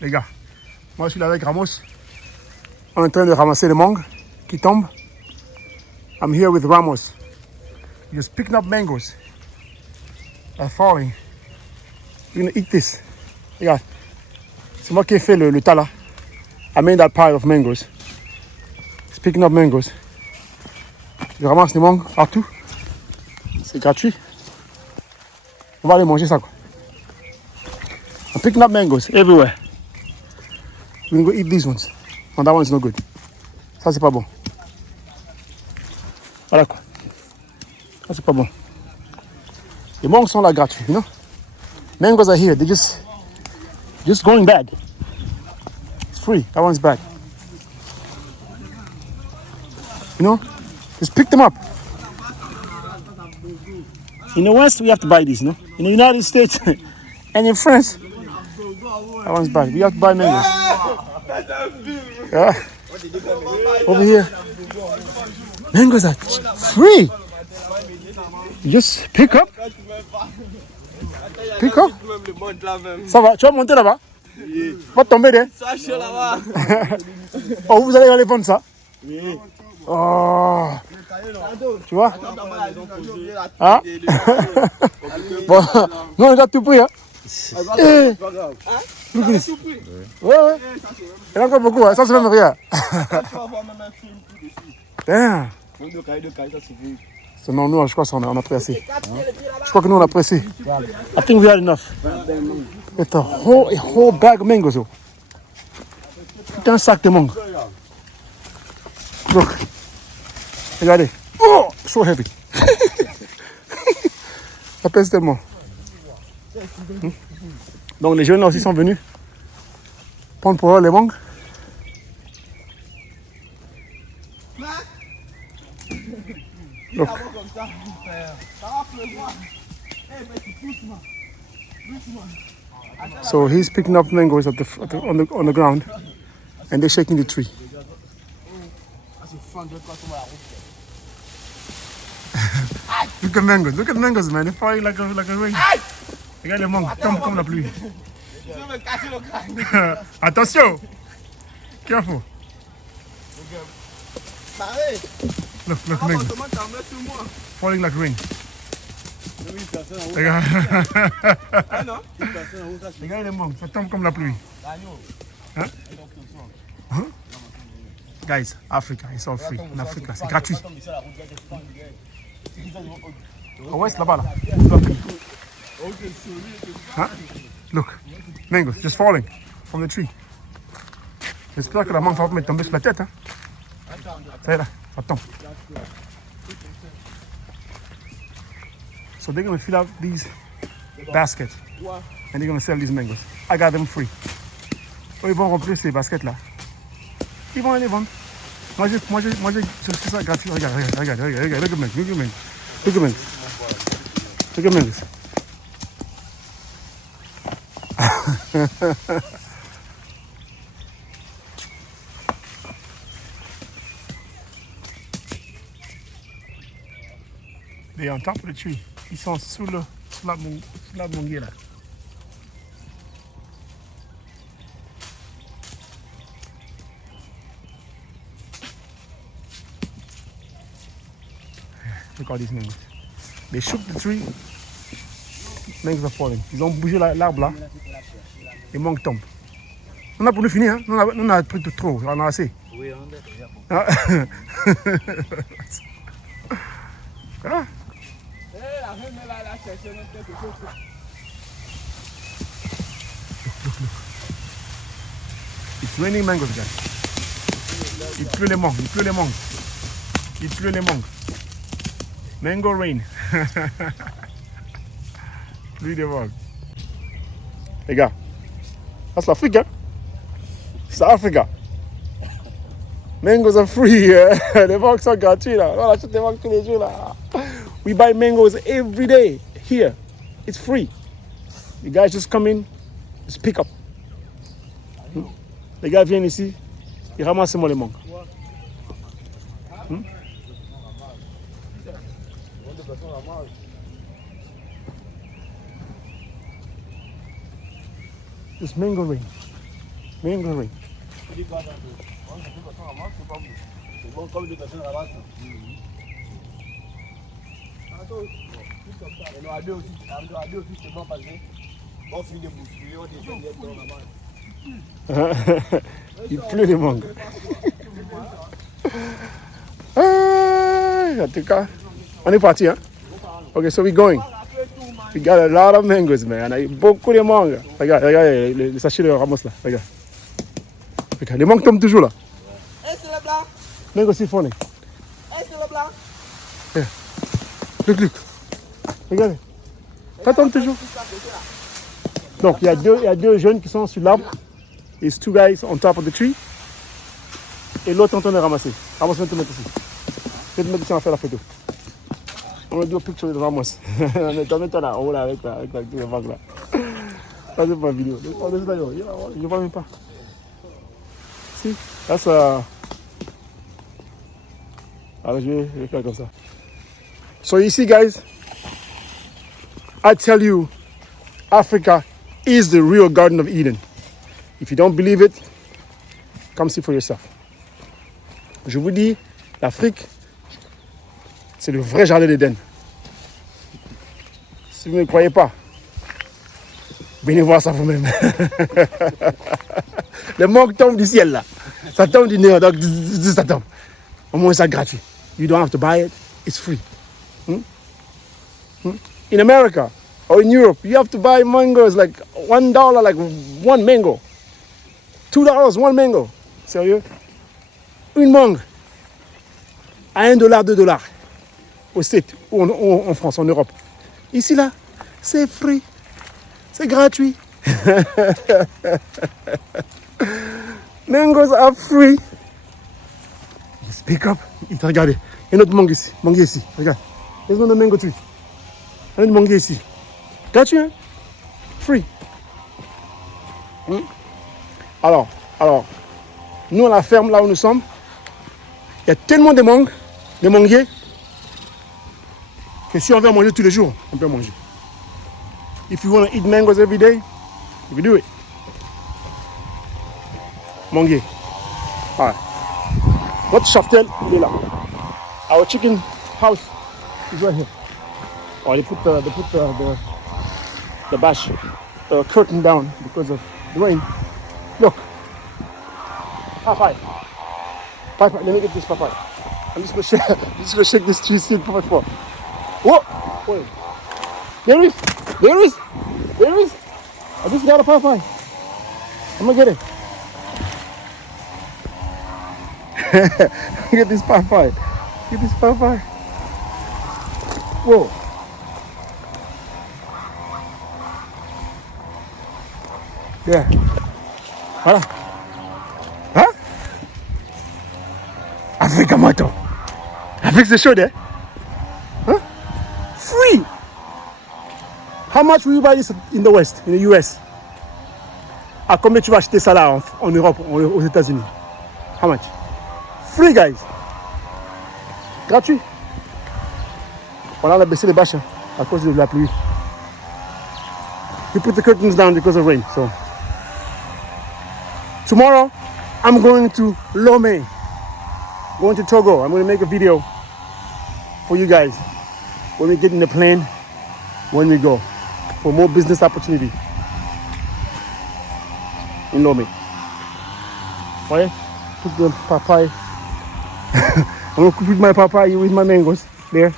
Les gars, moi je suis là avec Ramos. On est en train de ramasser les mangues qui tombent. I'm here with Ramos. Just picking up mangoes. They're falling. We're gonna eat this. Regarde, c'est moi qui ai fait le tas là. I made that pile of mangoes. Just picking up mangoes. Je ramasse les mangues partout. C'est gratuit. On va aller manger ça quoi. I'm picking up mangoes everywhere. We're gonna go eat these ones. No, that one's no good. Ça c'est pas bon. Voilà quoi. Ça c'est pas bon. Les mangues sont là gratuits, you know. Mangoes are here. They're just going bad. It's free. That one's bad. You know, just pick them up. In the West, we have to buy these, you know. In the United States and in France, that one's bad. We have to buy mangoes. Yeah. Over here, mangoes are free. You just pick up. Pick up. Ça va, tu vas monter là-bas? Oui. Va tomber là. Oh, vous allez aller vendre ça? Oui. Oh. Tu vois? Hein? Bon, nous on a tout pris, hein? Ouais, ouais. Il y a encore beaucoup, hein? Ça c'est même rien. Non, nous, je crois qu'on a pris assez. Je crois que nous, on a pris assez. I think we had enough. It's a whole bag of mangoes. C'est un sac de mangues. Look. Regardez. Oh, so heavy. Ça pèse tellement. Donc, les jeunes là aussi sont venus prendre pour eux les mangues. Look. So he's picking up mangoes on the ground, and they're shaking the tree. Look at mangoes, man. They're falling like a rain. Regarde les mangues, tombent comme la pluie. Attention! Careful. Look, mangoes. Falling like rain. Regarde les mangues, ça tombe comme la pluie. Hein? Huh? Guys, Africa, it's all free. En Afrique, c'est gratuit. Au ouest, là-bas, là. Hein? Look, mangoes, just falling from the tree. J'espère que la mangue va pas me tomber sur la tête. Hein? Ça y est là, ça tombe. So they're going to fill out these baskets and they're going to sell these mangoes. I got them free. Oh, ils vont remplir ces baskets-là. Ils vont aller vendre. Moi, je fais ça gratuit. Regarde. Look at mangoes. Look at mangoes. They're on top of the tree. Ils sont sous la manguier là. Look at these mangoes. They shook the tree. Mangoes are falling. Ils ont bougé l'arbre là. Les mangues tombent. On a pour nous finir, hein? Nous on a pris trop. On a assez. Oui, on a déjà ah. It's raining mangoes, guys. Il pleut les mangues. Mango rain. Pluie de mangues. Les gars, ça c'est l'Afrique, hein? C'est Africa. Mangoes are free. Les mangues sont gratuits là. On achète des mangues tous les jours là. We buy mangoes every day here. It's free. You guys just come in, just pick up. Les gars viennent ici, ils ramassent moi les mangues. Just mango rain. Mais il gonna rain. C'est bon, comme de personnes ramassent. Et nous, à deux aussi, c'est bon parce que on finit de bousculer, on descend dans la main. Il pleut des mangues. En tout cas, on est parti, hein? Ok, so we're going. We got a lot of mangoes, man. On a eu beaucoup de mangues. Regarde, les sachets de Ramos là. Regarde. Regarde, les mangues tombent toujours là. Eh, c'est le blanc. Mango siphonné. Eh, c'est le blanc. Look. Regardez. Ça tombe toujours. Donc, il y a deux jeunes qui sont sur l'arbre. There's two guys on top of the tree. Et l'autre est en train de ramasser. Ramos, viens te mettre ici. Viens te mettre ici, on va faire la photo. On va faire une picture de Ramos. Mets-toi là, on là avec la vague là. Ça, c'est pas une vidéo. Je ne vois même pas. Si, là, ça. Alors, je vais faire comme ça. So, you see, guys, I tell you, Africa is the real Garden of Eden. If you don't believe it, come see for yourself. Je vous dis, l'Afrique, c'est le vrai jardin d'Éden. Si vous ne croyez pas, venez voir ça vous-même. Le mangue tombe du ciel là. Ça tombe du néant, donc ça tombe. Au moins c'est gratuit. You don't have to buy it, it's free. In America or in Europe, you have to buy mangoes like $1, like one mango. $2, one mango. Sérieux? Une mangue à $1, $2. Au States, ou en France, en Europe. Ici, là, c'est free. C'est gratuit. Mangoes are free. Speak up. Regardez. Il y a une autre mangue ici. Mangue ici. Regarde. There's another mango tree. Il y a une mangue ici. Gratuit, hein? Free. Alors, nous, à la ferme, là où nous sommes, il y a tellement de mangues, de manguiers, que si on veut manger tous les jours, on peut manger. If you want to eat mangoes every day, you can do it. Manguier. All right. Notre chaftel, il est là. Our chicken house is right here. Oh, they put the bash, the curtain down because of the rain. Look. Papaya. Let me get this papaya. I'm just gonna shake this tree seed for my phone. Whoa! Wait. There it is. I just got a papaya. I'm gonna get it. Get this papaya. Whoa. Yeah. Voilà. Hein? Africa moto. Afrique c'est chaud, hein? Huh? Free. How much will you buy this in the West, in the US? À combien tu vas acheter ça là en Europe, aux États-Unis? How much? Free, guys. Gratuit. Voilà, on a baissé les bâches à cause de la pluie. We put the curtains down because of rain. So tomorrow, I'm going to Lomé, going to Togo. I'm going to make a video for you guys when we get in the plane, when we go, for more business opportunity in Lomé. Okay? Put the papaya. I'm going to put my papaya with my mangoes there.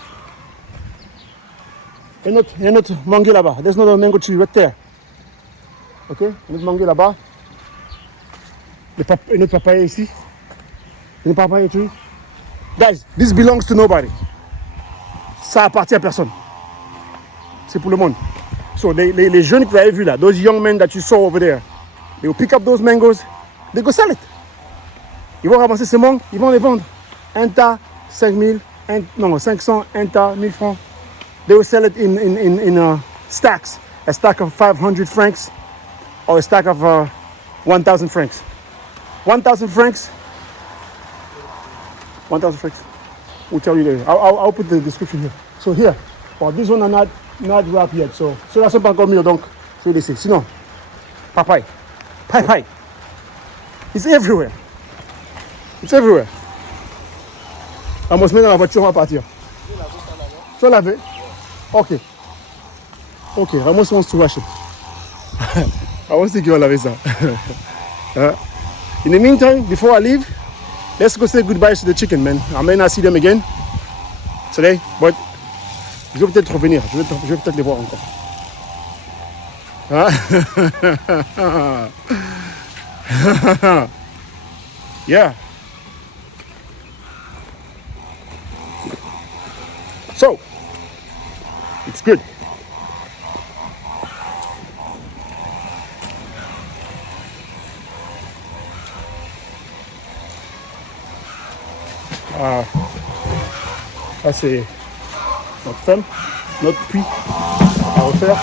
Il y a notre mangue là-bas. There's another mango tree right there. Okay? Notre mangue là-bas. Une autre papaya ici. Une papaya tree. Guys, this belongs to nobody. Ça appartient à personne. C'est pour le monde. So, les jeunes que vous avez vus là, those young men that you saw over there, they will pick up those mangoes, they go sell it. Ils vont ramasser ces mangues, ils vont les vendre. Un tas, 500, un tas, 1000 francs. They will sell it in stacks. A stack of 500 francs or a stack of 1,000 francs. 1,000 francs. 1,000 francs. We'll tell you later. I'll put the description here. So here, well, these ones are not wrapped yet. So ceux-là sont pas encore mûrs, donc je vais laisser. Sinon, papaye. It's everywhere. It's everywhere. Ramos, maintenant la voiture va partir. Tu vas laver? Ok. Ok, Ramos wants to wash it. Ramos dit qu'il va laver ça. In the meantime, before I leave, let's go say goodbye to the chicken, man. I may not see them again today, but je vais peut-être revenir. Je vais peut-être les voir encore. Yeah. So, it's good. Ça c'est notre ferme, notre puits à refaire.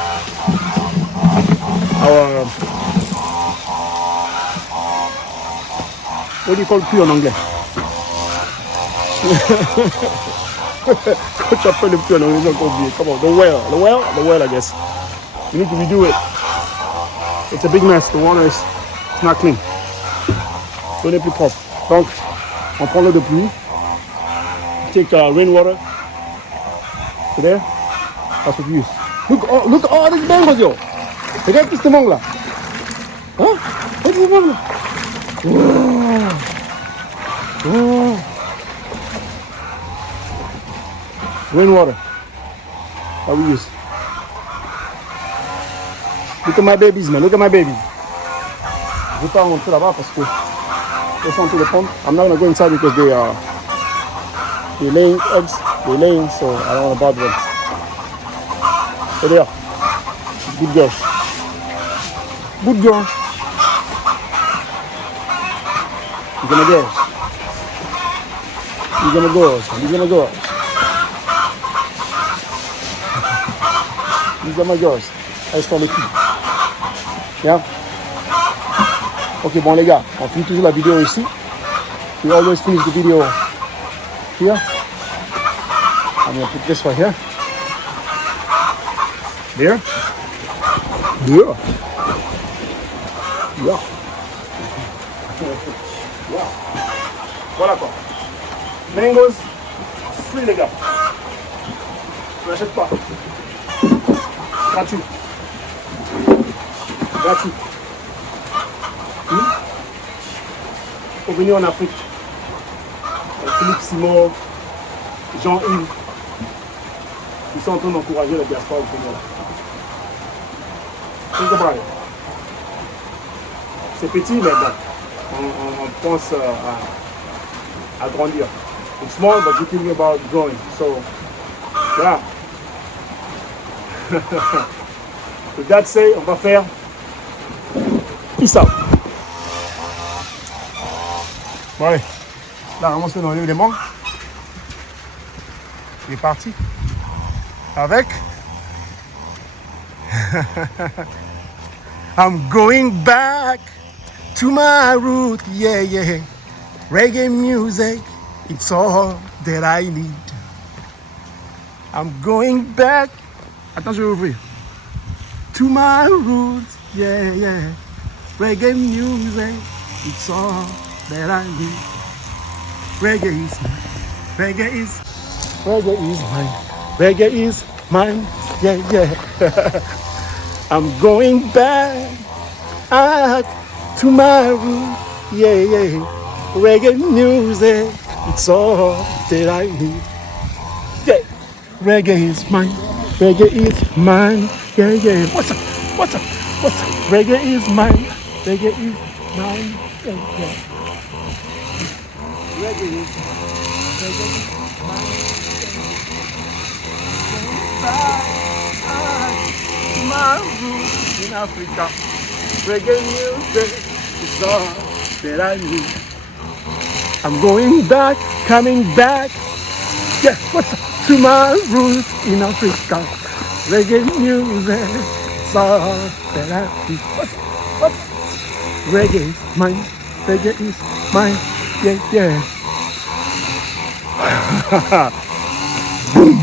What do you call puits en anglais? Quand tu appelles le puits en anglais, j'ai encore oublié. Come on, the well, I guess. We need to redo it. It's a big mess. The water is not clean. Ce n'est plus propre. Donc, on prend l'eau de pluie. Take rainwater to there. That's what we use. Look at all these mangoes, yo. Regarde tout ce mangue là. Hein? Regarde ce mangue là. Wow. Wow. Rainwater. That we use. Look at my babies, man. Look at my babies. Je ne vais pas rentrer là-bas parce que ils sont en train de pondre. I'm not gonna go inside because they're laying eggs. They're laying, so I don't want to bother them. So there. Good girls. Good girls. These are my girls. These are my girls. These are my girls. These are my girls. Elles sont les filles. Yeah? Ok, bon les gars, on finit toujours la vidéo ici. We always finish the video here. I'm gonna put this right here. There. Yeah. Yeah. Yeah. Voilà quoi. Mangoes, free les gars. Ne l'achète pas. Gratuit. Gratuit. Pour venir en Afrique. Philippe Simon, Jean-Yves, ils sont en train d'encourager la diaspora au Kenya. C'est petit, mais bon, on pense à grandir. It's small, but you're thinking about growing. So, yeah. With that say, on va faire peace out. Bon allez, là vraiment c'est dans le livre des mangues. Il est parti avec I'm going back to my root, yeah, yeah. Reggae music, it's all that I need. I'm going back, attends je vais ouvrir. To my roots, yeah, yeah. Reggae music, it's all that I need. Reggae is mine. Reggae is mine. Yeah, yeah. I'm going back to my roots. Yeah, yeah. Reggae music, it's all that I need. Yeah. Reggae is mine. Reggae is mine. Yeah, yeah. What's up? Reggae is mine. Reggae is mine. Yeah, yeah. Reggae is mine. My roots in Africa. Reggae music is all that I need. I'm going back, coming back. Yeah, what's up? To my roots in Africa. Reggae music is all that I need. What's up? Reggae is mine. Reggae is mine. Yeah, yeah. Boom.